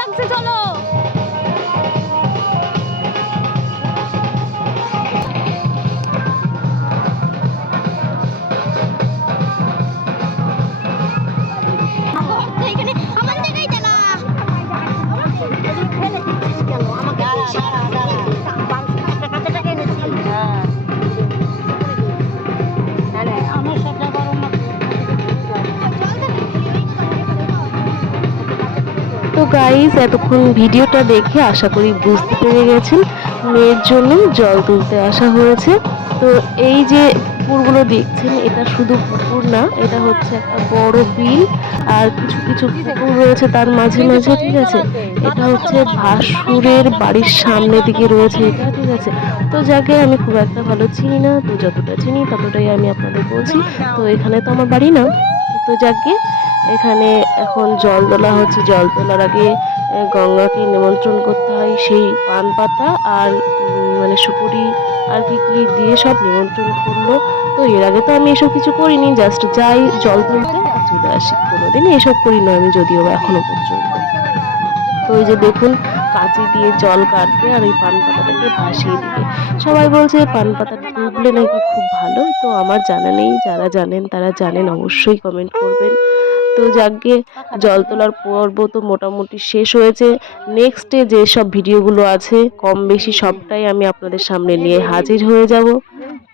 লাগছে, চলো। তো গাইস, এতক্ষণ ভিডিওটা দেখে আশা করি বুঝতে পেরে গেছেন মেয়ের জন্য জল তুলতে আসা হয়েছে। তো এই যে পুকুরগুলো দেখছেন, এটা শুধু পুকুর না, এটা হচ্ছে একটা বড় বিল। আর কিছু কিছু পুকুর রয়েছে তার মাঝে মাঝে, ঠিক আছে। এটা হচ্ছে ভাসুরের বাড়ির সামনে দিকে রয়েছে এটা, ঠিক আছে। তো যাকে আমি খুব একটা ভালো চিনি না, তো যতটা চিনি ততটাই আমি আপনাদের বলছি। তো এখানে তো আমার বাড়ি না, তো যাকে এখানে এখন জল তোলা হচ্ছে। জল তোলার আগে গঙ্গাকে নিমন্ত্রণ করতে হয়, সেই পান পাতা আর মানে সুপুরি আর কি কি দিয়ে সব নিমন্ত্রণ করলো। তো এর আগে তো আমি এসব কিছু করিনি, জাস্ট যাই জল তুলতে আর চলে আসি। কোনোদিনই এসব করি না আমি, যদিও বা এখনো পর্যন্ত। তো এই যে দেখুন, কাঁচি দিয়ে জল কাটবে আর ওই পান পাতাটাকে ভাসিয়ে দিবে। সবাই বলছে পান পাতা ডুবলে নাকি খুব ভালো, তো আমার জানা নেই, যারা জানেন তারা জানেন, অবশ্যই কমেন্ট করবেন। তো যাকে জল তোলার পর্ব তো মোটামুটি শেষ হয়েছে। নেক্সটে যেসব ভিডিওগুলো আছে কম বেশি সবটাই আমি আপনাদের সামনে নিয়ে হাজির হয়ে যাব।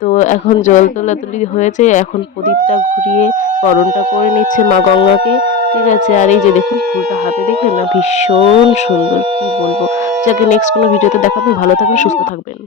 তো এখন জল তোলাতুলি হয়েছে, এখন প্রদীপটা ঘুরিয়ে বরণটা করে নিচ্ছে মা গঙ্গাকে, ঠিক আছে। আর এই যে দেখুন ফুলটা হাতে দেখলেন না, ভীষণ সুন্দর, কি বলবো। যাকে নেক্সট কোনো ভিডিওতে দেখাবে। ভালো থাকবেন, সুস্থ থাকবেন।